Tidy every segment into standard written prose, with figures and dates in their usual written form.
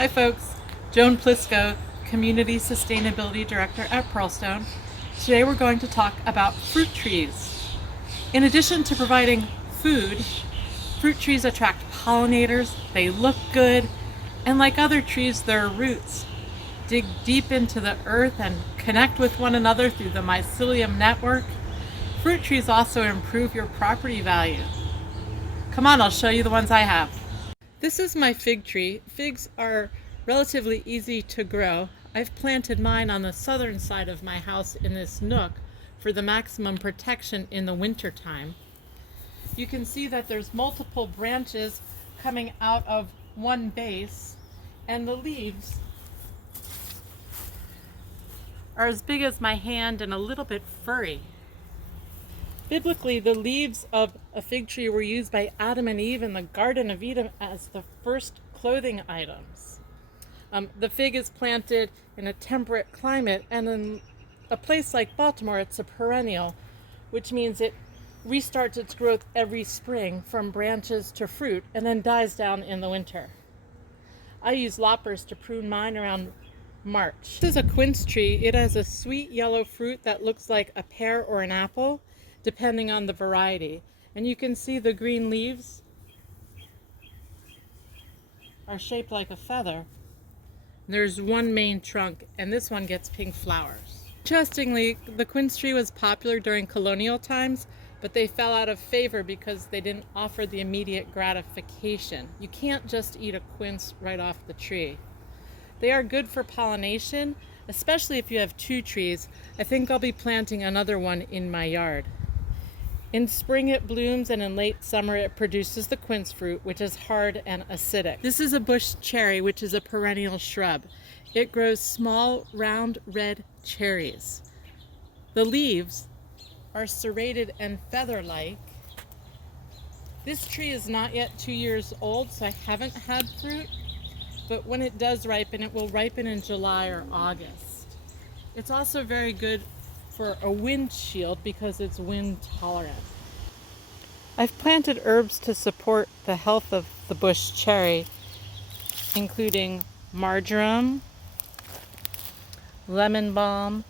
Hi folks, Joan Plisco, Community Sustainability Director at Pearlstone. Today we're going to talk about fruit trees. In addition to providing food, fruit trees attract pollinators, they look good, and like other trees, their roots dig deep into the earth and connect with one another through the mycelium network. Fruit trees also improve your property value. Come on, I'll show you the ones I have. This is my fig tree. Figs are relatively easy to grow. I've planted mine on the southern side of my house in this nook for the maximum protection in the winter time. You can see that there's multiple branches coming out of one base, and the leaves are as big as my hand and a little bit furry. Biblically, the leaves of a fig tree were used by Adam and Eve in the Garden of Eden as the first clothing items. The fig is planted in a temperate climate, and in a place like Baltimore, it's a perennial, which means it restarts its growth every spring from branches to fruit and then dies down in the winter. I use loppers to prune mine around March. This is a quince tree. It has a sweet yellow fruit that looks like a pear or an apple, depending on the variety. And you can see the green leaves are shaped like a feather. There's one main trunk, and this one gets pink flowers. Interestingly, the quince tree was popular during colonial times, but they fell out of favor because they didn't offer the immediate gratification. You can't just eat a quince right off the tree. They are good for pollination, especially if you have two trees. I think I'll be planting another one in my yard. In spring it blooms, and in late summer it produces the quince fruit, which is hard and acidic. This is a bush cherry, which is a perennial shrub. It grows small, round, red cherries. The leaves are serrated and feather-like. This tree is not yet 2 years old, so I haven't had fruit, but when it does ripen, it will ripen in July or August. It's also very good for a wind shield because it's wind tolerant. I've planted herbs to support the health of the bush cherry, including marjoram, lemon balm,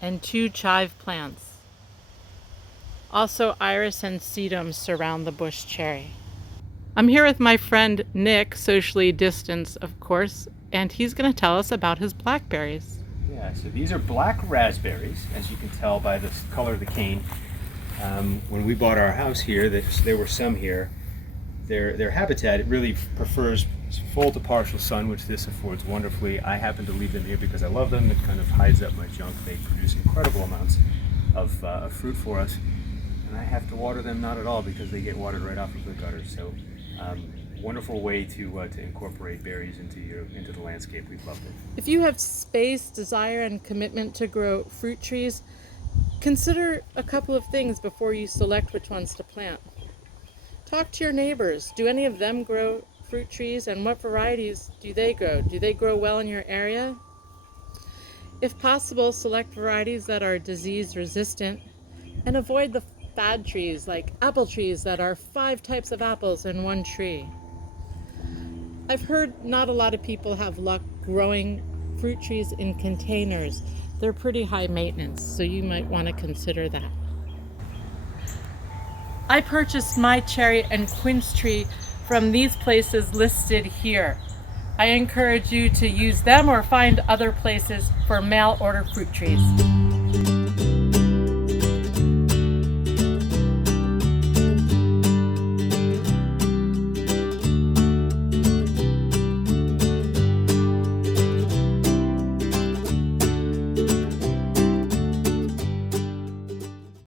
and 2 chive plants. Also, iris and sedum surround the bush cherry. I'm here with my friend Nick, socially distanced, of course, and he's going to tell us about his blackberries. Yeah, so these are black raspberries, as you can tell by the color of the cane. When we bought our house here, there were some here. Their habitat, it really prefers full to partial sun, which this affords wonderfully. I happen to leave them here because I love them. It kind of hides up my junk. They produce incredible amounts of fruit for us, and I have to water them not at all because they get watered right off of the gutters. So wonderful way to incorporate berries into the landscape. We've loved it. If you have space, desire, and commitment to grow fruit trees, consider a couple of things before you select which ones to plant. Talk to your neighbors. Do any of them grow fruit trees, and what varieties do they grow? Do they grow well in your area? If possible, select varieties that are disease resistant and avoid the fad trees like apple trees that are 5 types of apples in one tree. I've heard not a lot of people have luck growing fruit trees in containers. They're pretty high maintenance, so you might want to consider that. I purchased my cherry and quince tree from these places listed here. I encourage you to use them or find other places for mail order fruit trees.